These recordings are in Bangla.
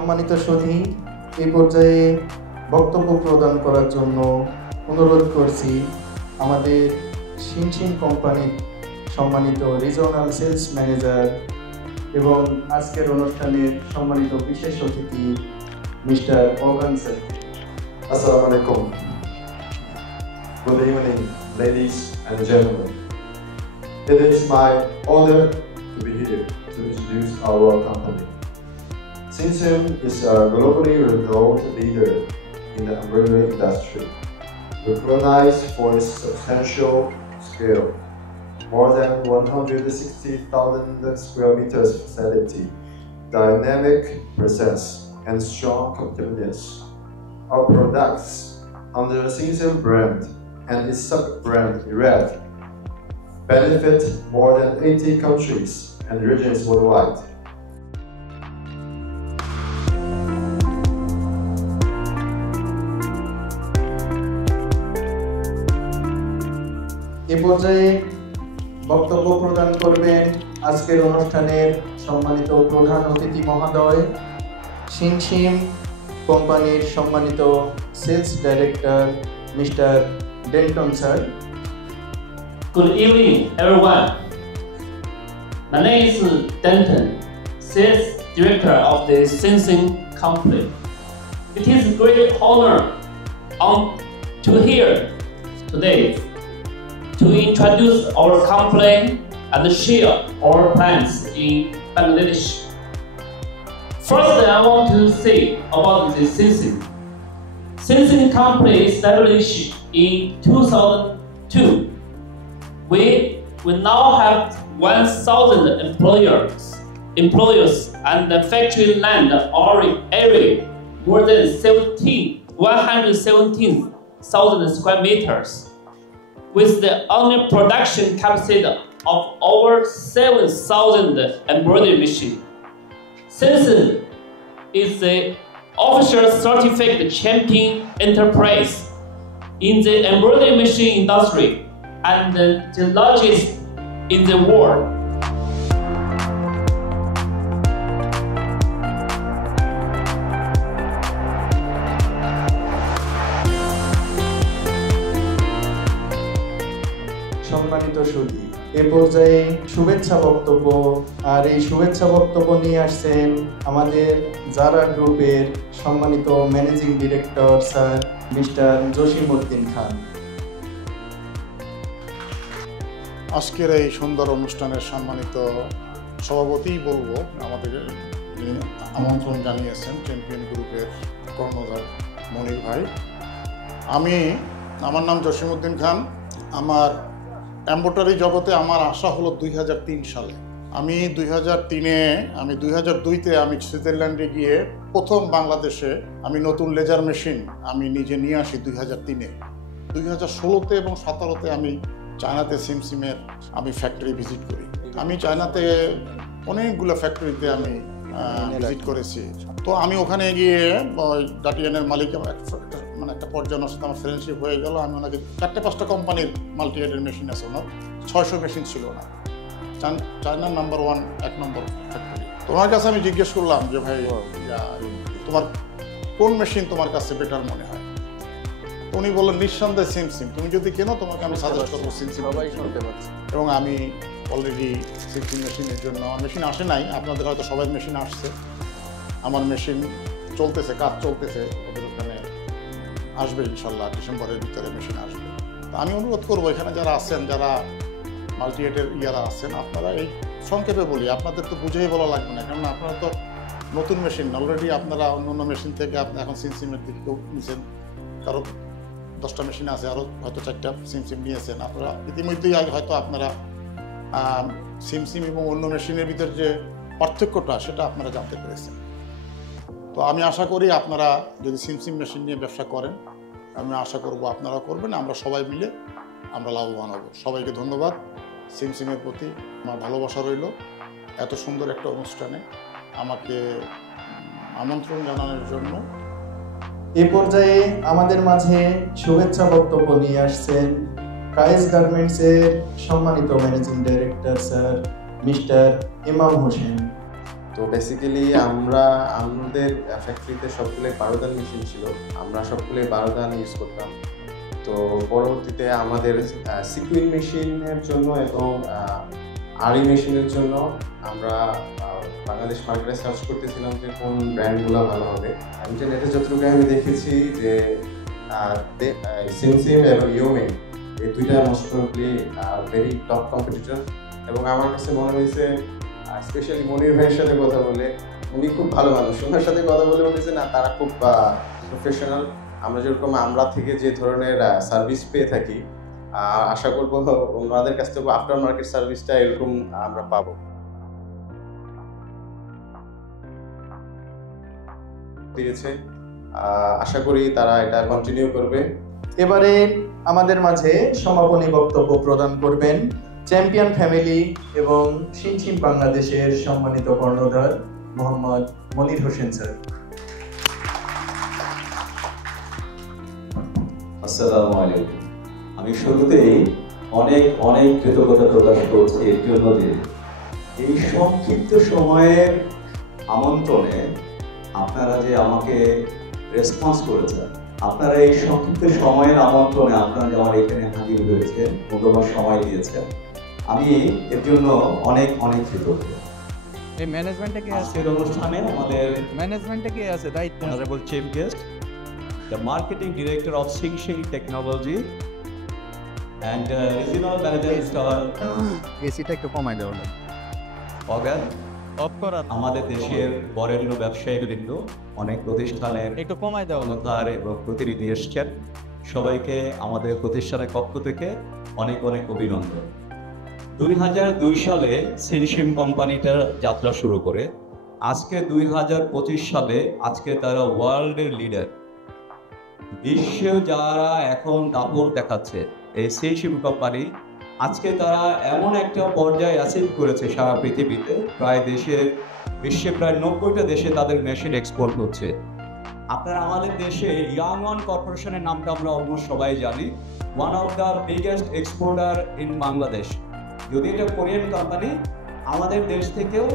সম্মানিত সুধী, এই পর্যায়ে বক্তব্য প্রদান করার জন্য অনুরোধ করছি আমাদের শিনশিন কোম্পানির সম্মানিত রিজনাল সেলস ম্যানেজার এবং আজকের অনুষ্ঠানের সম্মানিত বিশেষ অতিথি মিস্টার ওগান sir. Assalamu alaikum. Good evening, ladies and gentlemen. It is my honor to be here to introduce our company. Sinsim is a globally renowned leader in the embroidery industry, recognized for its substantial scale, more than 160,000 square meters facility, dynamic presence, and strong competitiveness. Our products under the Sinsim brand and its sub-brand Red benefit more than 80 countries and regions worldwide. এ পর্যায়ে বক্তব্য প্রদান করবেন আজকের অনুষ্ঠানের সম্মানিত প্রধান অতিথি মহোদয়, শিনশিন কোম্পানির সম্মানিত sales director mister Denton sir. Good evening, everyone. My name is Denton, Sales Director of the Sinsim Company. It is a great honor to here today to introduce our company and share our plans in Bangladesh. First, I want to say about the Sinsim. Sinsim Company established in 2002. We now have 1,000 employers and the factory land area more than 117,000 square meters, with the annual production capacity of over 7,000 embroidery machines. Sinsim is the official certified champion enterprise in the embroidery machine industry and the largest in the world. সম্মানিত সুধী, এ পর্যায়ে শুভেচ্ছা বক্তব্য, আর এই শুভেচ্ছা বক্তব্য নিয়ে আসছেন আমাদের জারা গ্রুপের সম্মানিত managing director sir mister Jasimuddin Khan. আজকের এই সুন্দর অনুষ্ঠানের সম্মানিত সভাপতি বলবো, আমাদের আমন্ত্রণ জানিয়েছেন চ্যাম্পিয়ন গ্রুপের কর্ণধার মনির ভাই। আমার নাম জসিমউদ্দিন খান। আমার এমব্রয়ডারি জগতে আমার আসা হলো 2003 সালে। আমি 2002তে আমি সুইজারল্যান্ডে গিয়ে প্রথম বাংলাদেশে আমি নতুন লেজার মেশিন আমি নিজে নিয়ে আসি 2003-এ। 2016তে এবং 2017তে আমি চায়নাতে সিমসিমের আমি ফ্যাক্টরি ভিজিট করি। আমি চায়নাতে অনেকগুলো ফ্যাক্টরিতে আমি ভিজিট করেছি। তো আমি ওখানে গিয়ে ডাটিয়ানের মালিক মানে একটা পর্যায়ের সাথে আমার ফ্রেন্ডশিপ হয়ে গেল। আমি ওনাকে 4-5টা কোম্পানির মাল্টিএডের মেশিন আছে, ওনার 600 মেশিন ছিল না, চায়নার নাম্বার 1 নম্বর ফ্যাক্টরি। তোমার কাছে আমি জিজ্ঞেস করলাম যে ভাই তোমার কোন মেশিন তোমার কাছে বেটার মনে হয়? উনি বললেন নিঃসন্দেহে সিমসিম, তুমি যদি কেনো তোমাকে আমি সাজেস্ট করবো সিমসিম। এবং আমি অলরেডি সিমসিম মেশিনের জন্য আমার মেশিন আসে নাই, আপনাদের হয়তো সবাই মেশিন আসছে, আমার মেশিন চলতেছে, কাজ চলতেছে, ওদের ওখানে আসবে ইনশাল্লাহ ডিসেম্বরের ভিতরে মেশিন আসবে। তো আমি অনুরোধ করবো এখানে যারা আছেন, যারা মাল্টিএডের ইয়ারা আছেন, আপনারা এই সংক্ষেপে বলি, আপনাদের তো বুঝেই বলা লাগবে না, কারণ আপনারা তো নতুন মেশিন অলরেডি, আপনারা অন্য মেশিন থেকে আপনি এখন সিমসিমের দিকে কেউ নিয়েছেন, কারো 10টা মেশিন আছে, আরও হয়তো 4টা সিমসিম নিয়েছেন। আপনারা ইতিমধ্যেই হয়তো আপনারা সিমসিম এবং অন্য মেশিনের ভিতরে যে পার্থক্যটা সেটা আপনারা জানতে পেরেছেন। তো আমি আশা করি আপনারা যদি সিমসিম মেশিন নিয়ে ব্যবসা করেন, আমি আশা করব আপনারা করবেন, আমরা সবাই মিলে আমরা লাভবান হব। সবাইকে ধন্যবাদ। সিমসিমের প্রতি আমার ভালোবাসা রইল। এত সুন্দর একটা অনুষ্ঠানে আমাকে আমন্ত্রণ জানানোর জন্য। এ পর্যায়ে আমাদের মাঝে শুভেচ্ছা বক্তব্য নিয়ে আসছেন কায়েস গার্মেন্টসের সম্মানিত ম্যানেজিং ডাইরেক্টর স্যার মিস্টার ইমাম হোসেন। তো তো বেসিক্যালি আমাদের ফ্যাক্টরিতে সবগুলোই 12 দান মেশিন ছিল, আমরা সবগুলোই 12 দান ইউজ করতাম। তো পরবর্তীতে আমাদের সিকুইন মেশিনের জন্য এবং আরি মেশিনের জন্য আমরা বাংলাদেশ মার্কেটে সার্চ করতেছিলাম যে কোন ব্র্যান্ডগুলো ভালো হবে। ইন্টারনেটে যতটুকু আমি দেখেছি যে সিমসিম এবং ইউমে এই দুইটা most probably very top competitor. এবং আমার কাছে মনে হয়েছে, স্পেশালি মনির ভাইয়ের সাথে কথা বলে, উনি খুব ভালো মানুষ, ওনার সাথে কথা বলে বলেছে না তারা খুব প্রফেশনাল। আমরা যেরকম আমরা থেকে যে ধরনের সার্ভিস পেয়ে থাকি, আশা করবো ওনাদের কাছ থেকে আফটার মার্কেট সার্ভিসটা এরকম আমরা পাবো। দিয়েছে, আশা করি তারা এটা কন্টিনিউ করবে। এবারে আমাদের মাঝে সমাপনী বক্তব্য প্রদান করবেন চ্যাম্পিয়ন ফ্যামিলি এবং শিনশিন বাংলাদেশের সম্মানিত কর্ণধার মোহাম্মদ মনির হোসেন স্যার। আসসালামু আলাইকুম। আমি শুরুতেই অনেক অনেক কৃতজ্ঞতা প্রকাশ করছি এর জন্য যে এই সংক্ষিপ্ত সময়ের আমন্ত্রণে আপনারা যে আমাকে রেসপন্স করেছেন, আপনারা এই সংক্ষিপ্ত সময়ের আমন্ত্রণে আপনারা যে আমার এখানে হাজির হয়েছে, মূল্যবান সময় দিয়েছেন, আমি এর জন্য অনেক অনেক কৃতজ্ঞ। এই ম্যানেজমেন্টে কি আছে? আজকের অনুষ্ঠানে আমাদের ম্যানেজমেন্টে কি আছে দায়িত্ব? Honourable chief guest, the marketing director of Sing Technology and regional manager installer এসিটা একটু কমাই দেওয়া হলো। অগান অফ করা আমাদের দেশের বরেণ্য ব্যবসায়ীবৃন্দ, অনেক প্রতিষ্ঠানের একটু কমাই দেওয়া হলো। কর্ণধার এবং প্রতিনিধি এসছেন, সবাইকে আমাদের প্রতিষ্ঠানের পক্ষ থেকে অনেক অনেক অভিনন্দন। 2002 সালে সিনশিম কোম্পানিটার যাত্রা শুরু করে আজকে 2025 সালে আজকে তারা ওয়ার্ল্ডের লিডার। বিশ্বে যারা এখন দাপট দেখাচ্ছে এই সিনশিম কোম্পানি, আজকে তারা এমন একটা পর্যায়ে অ্যাচিভ করেছে সারা পৃথিবীতে, বিশ্বে প্রায় 90টা দেশে তাদের মেশিন এক্সপোর্ট হচ্ছে। আপনারা আমাদের দেশে ইয়াংওয়ান কর্পোরেশনের নামটা আমরা অলমোস্ট সবাই জানি, one of the biggest exporter in Bangladesh. যদি এটা কোরিয়ান কোম্পানি, আমাদের দেশ থেকেও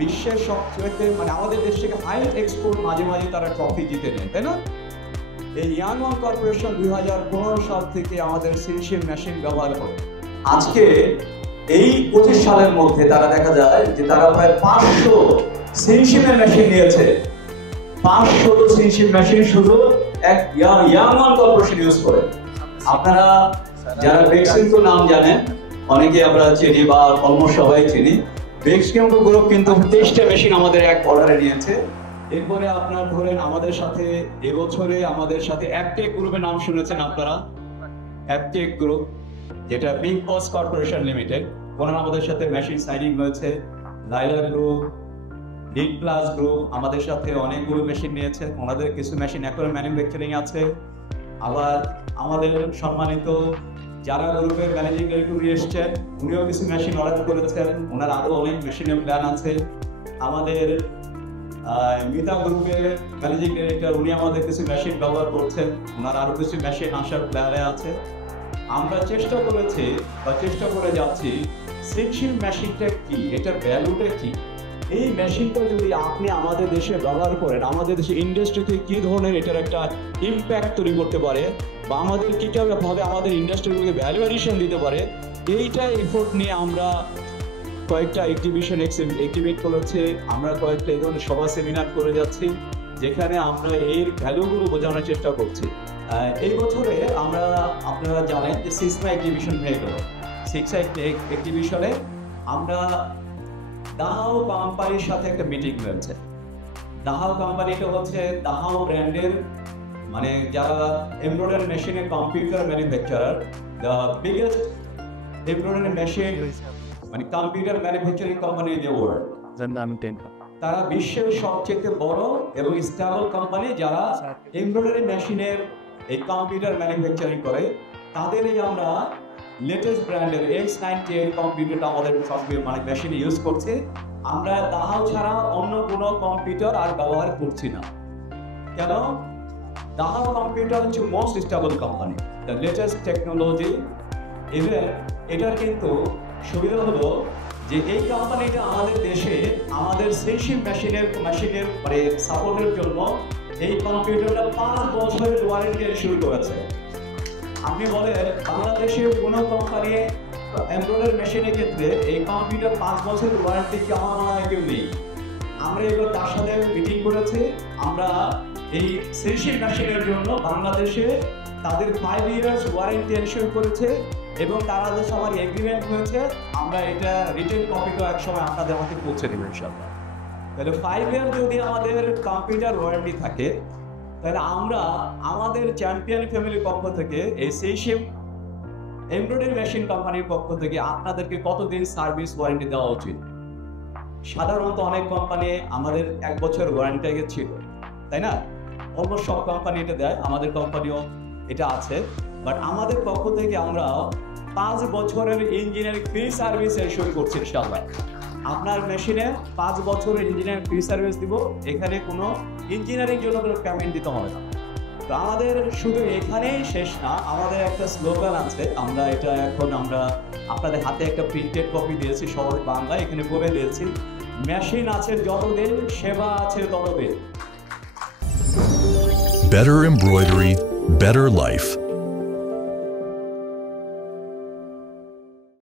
বিশ্বের সবচেয়ে আমাদের দেশ থেকে হাইয়েস্ট এক্সপোর্ট মাঝে মাঝে তারা ট্রফি জিতে নেয়, তাই না? এই ইয়াংওয়ান কর্পোরেশন 2015 সাল থেকে আমাদের সিনশিম মেশিন ব্যবহার করে আজকে এই 25 সালের মধ্যে তারা দেখা যায় যে তারা প্রায় 500 সিনশিমের মেশিন নিয়েছে। 500 সিনশিম মেশিন শুধু এক ইয়াংওয়ান কর্পোরেশন ইউজ করে। আপনারা যারা বেক্সিমকো নাম জানেন, অনেকে আমরা চিনি বা অলমোস্ট সবাই চিনি। বেক্সিমকো গ্রুপ কিন্তু 23টা মেশিন আমাদের এক অর্ডারে নিয়েছে। এরপরে আপনার ধরেন আমাদের সাথে এবছরে আমাদের সাথে অ্যাপটেক গ্রুপের নাম শুনেছেন আপনারা, অ্যাপটেক গ্রুপ যেটা বিগ বস কর্পোরেশন লিমিটেড, ওনারা আমাদের সাথে মেশিন সাইনিং হয়েছে। লাইলা গ্রুপ, ডিপ প্লাস গ্রুপ আমাদের সাথে অনেকগুলো মেশিন নিয়েছে, ওনাদের কিছু মেশিন এখন ম্যানুফ্যাকচারিং আছে। আবার আমাদের সম্মানিত যারা গ্রুপের ম্যানেজিং ডিরেক্টর এসছেন, উনিও কিছু মেশিন অর্ডার করেছেন, ওনার আরও অনেক মেশিনের প্ল্যান আছে। আমাদের মিতা গ্রুপের ম্যানেজিং ডিরেক্টর, উনি আমাদের কিছু মেশিন ব্যবহার করছেন, ওনার আরও কিছু মেশিন আসার প্ল্যানে আছে। আমরা চেষ্টা করেছি বা চেষ্টা করে যাচ্ছি সিনশিম মেশিনটা কি, এটার ভ্যালুটা কি। এই মেশিনটা যদি আপনি আমাদের দেশে ব্যবহার করেন, আমাদের দেশে ইন্ডাস্ট্রিতে কী ধরনের এটার একটা ইম্প্যাক্ট তৈরি করতে পারে বা আমাদের কীভাবে আমাদের ইন্ডাস্ট্রিগুলোকে ভ্যালু অ্যাডিশন দিতে পারে, এইটা এফোর্ট নিয়ে আমরা কয়েকটা এক্সিবিশন অ্যাক্টিভেট করেছি। আমরা কয়েকটা এই ধরনের সভা সেমিনার করে যাচ্ছি, যেখানে আমরা এর ভ্যালুগুলো বোঝানোর চেষ্টা করছি। এই বছরে আপনারা জানেন যে সিক্সা এক্সিবিশন হয়ে গেল। সিক্সা এক্সিবিশনে আমরা দাহাও কোম্পানির সাথে একটা মিটিং হয়েছে। দাহাও কোম্পানিটা হচ্ছে দাহাও ব্র্যান্ডের যারা এমব্রয়ডারি মেশিনের computer manufacturer, the biggest embroidery machine computer manufacturing company in the world. তারা বিশ্বের সবচেয়ে বড় এবং স্টেবল কোম্পানি যারা এমব্রয়ডারি মেশিনের এই কম্পিউটার ম্যানুফ্যাকচারিং করে। তাদেরই আমরা লেটেস্ট ব্র্যান্ডের X98 কম্পিউটারটা আমাদের মেশিনে ইউজ করছি। আমরা দাহাও ছাড়া অন্য কোনো কম্পিউটার আর ব্যবহার করছি না। কেন? দাহাও কম্পিউটার হচ্ছে most stable company, the latest technology. Even এটার কিন্তু সুবিধা হলো যে এই কোম্পানিটা আমাদের দেশে আমাদের সেনশিপ মেশিনের মানে সাপোর্টের জন্য এই কম্পিউটারটা 5 বছরের ওয়ারেন্টি শুরু করেছে। আপনি বলেন বাংলাদেশের কোনো কোম্পানি এমব্রয়ডারি মেশিনের ক্ষেত্রে এই কম্পিউটার 5 বছরের ওয়ারেন্টি কি আমার মনে হয় কেউ নেই। আমরা এগুলো তার সাথে মিটিং করেছি, আমরা এই সেনশিপ মেশিনের জন্য বাংলাদেশে তাদের 5 ইয়ার্স ওয়ারেন্টি এনশিওর করেছে এবং তারা যে আমার এগ্রিমেন্ট হয়েছে, আমরা এটা রিটেন কপিটা একসময় আপনাদের হাতে পৌঁছে দেবো ইনশাআল্লাহ। তাহলে 5 ইয়ার যদি আমাদের কম্পিউটার ওয়ারেন্টি থাকে, তাহলে আমরা আমাদের চ্যাম্পিয়ন ফ্যামিলির পক্ষ থেকে এই সেনশিপ এমব্রয়ডারি মেশিন কোম্পানির পক্ষ থেকে আপনাদেরকে কতদিন সার্ভিস ওয়ারেন্টি দেওয়া উচিত? সাধারণত অনেক কোম্পানি আমাদের 1 বছর ওয়ারেন্টি ছিল, তাই না? অলমোস্ট সব কোম্পানি এটা দেয়, আমাদের কোম্পানিও এটা আছে। বাট আমাদের পক্ষ থেকে আমরা 5 বছরের ইঞ্জিনিয়ারিং ফ্রি সার্ভিস শুরু করছি ইনশাআল্লাহ। আপনার মেশিনে 5 বছরের ইঞ্জিনিয়ারিং ফ্রি সার্ভিস দিব, এখানে কোনো ইঞ্জিনিয়ারিং জন্য কোনো পেমেন্ট দিতে হবে না। তো আমাদের শুধু এখানেই শেষ না, আমাদের একটা স্লোগান আছে, আমরা এটা এখন আমরা আপনাদের হাতে একটা প্রিন্টেড কপি দিয়েছি সহজ বাংলা, এখানে বলে দিয়েছি, মেশিন আছে যতদিন সেবা আছে ততদিন। Better embroidery, better life.